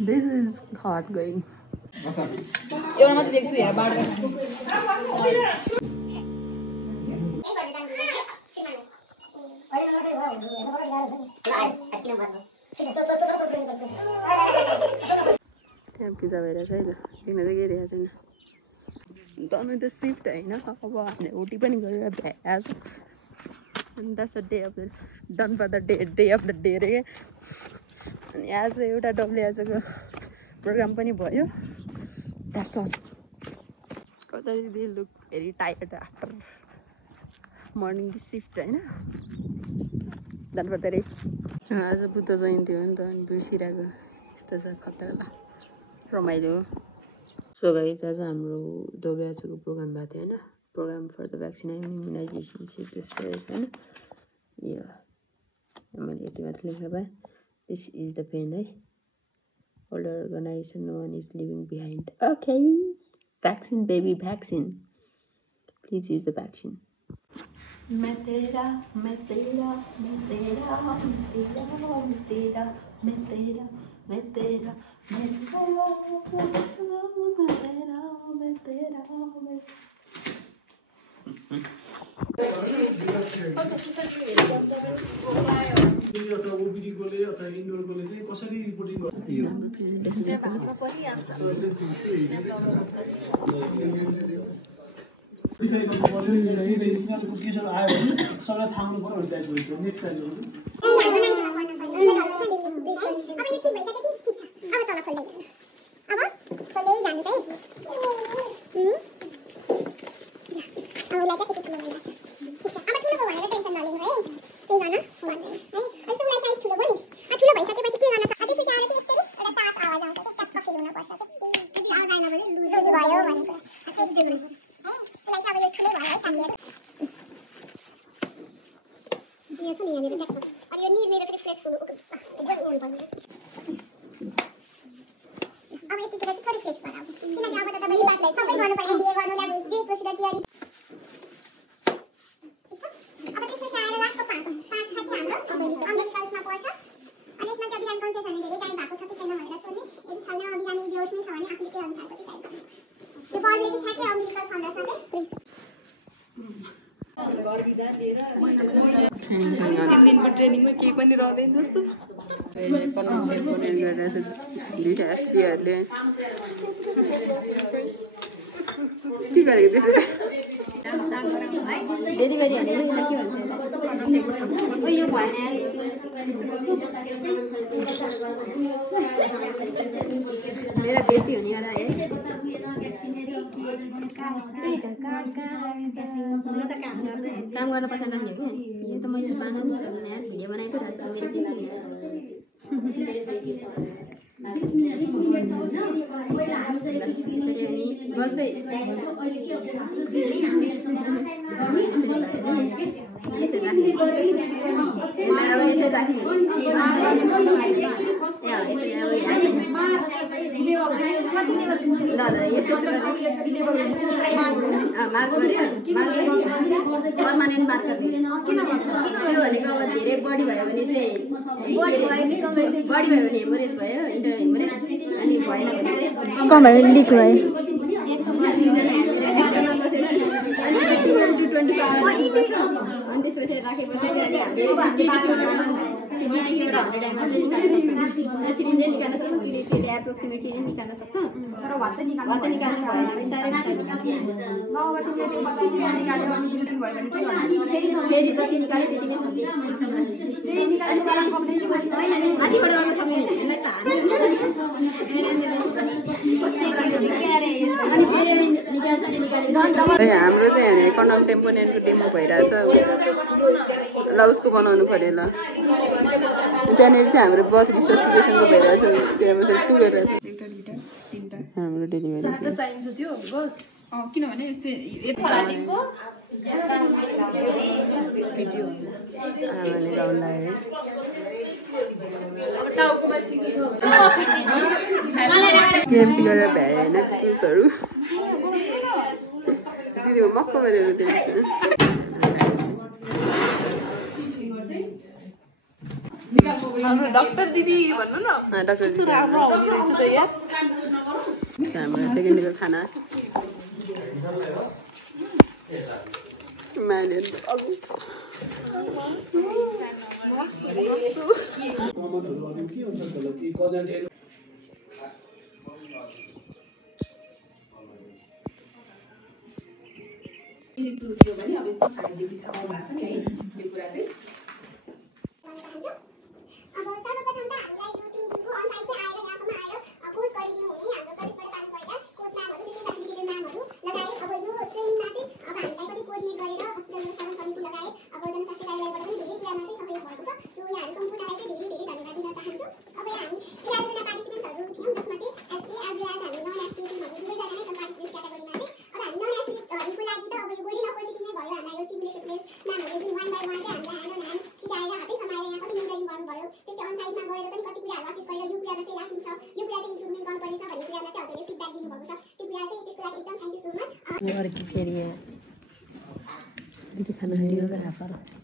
This is hard going. एउटा मात्र देख्छु यहाँ बाटो त्यहाँ पूजा भइरहेछ है त किन त केही रहेको छैन तनु त सिफ्ट होइन अब हामीले उटी पनि गरेर भ्याएको छ अनि that's the day of the done for the day of the day रे अनि आज एउटा डब्लुएचओको प्रोग्राम पनि भयो द्याट्स अल कता they look very tired after morning shift होइन डन फर द डे आज बुद्ध जयन्ती हो नि त अनि बिर्सिरहेको यस्तो छ खतरा रमाइलो सो गाइस आज हाम्रो डब्लुएचओको प्रोग्राम भएको थियो होइन programme for the vaccine and immunisation होइन यो मैले यति मात्र लेख्न पाएँ दिस इज द पेन है older organization no one is leaving behind okay vaccine baby vaccine please use the vaccine मैं तेरा मैं तेरा मैं तेरा मैं तेरा मैं तेरा मैं तेरा मैं तेरा मैं तेरा मैं ट्रेनिङमा केही पनि रहँदैन जस्तो छ के गरेको डेलिभरी मेरा बेटी हुने वाला है काम गर्न पसन्द नखेको यो त मैले बनाउनु छ भने यार भिडियो बनाएको रहेछ मेरो पर्मानेन्ट बात गर्ने किन भन्छ त्यो भनेको अब धेरै बढी भयो भने चाहिँ बढी भयो भने हेमोरेज भयो इन्टर हेमोरेज अनि भएन भने कम भयो लिक भयो अनि त्यसपछि राखेपछि सिलिन्डर निकाल्न सक्छौँ एप्रोक्सिमेटली निकाल्न सक्छौँ तर वात निकाल्नु भएन फेरि जति निकाल्यो त्यति नै माथिबाट आउन सक्दैन हाम्रो चाहिँ यहाँ कन्डम टेम्पोनेन्टको डेमो भइरहेछ ल उसको बनाउनु पऱ्यो ल त्यहाँनिर चाहिँ हाम्रो बर्थ रिसोसिएसनको भइरहेछ त्यहाँबाट सु गरिरहेछ हाम्रो डेलिभरी चाहिन्छ त्यो किनभने आमाले गाउन लाग्यो केएमसी गरेर भ्याएन किल्सहरू दिदी मक्क गरेर देख्छ हाम्रो डाक्टर दिदी भन्नु न डाक्टर दिदी राम्रो आउँदो रहेछ त यार हाम्रो सेकेन्ड डेको खाना मैले फेरि खाना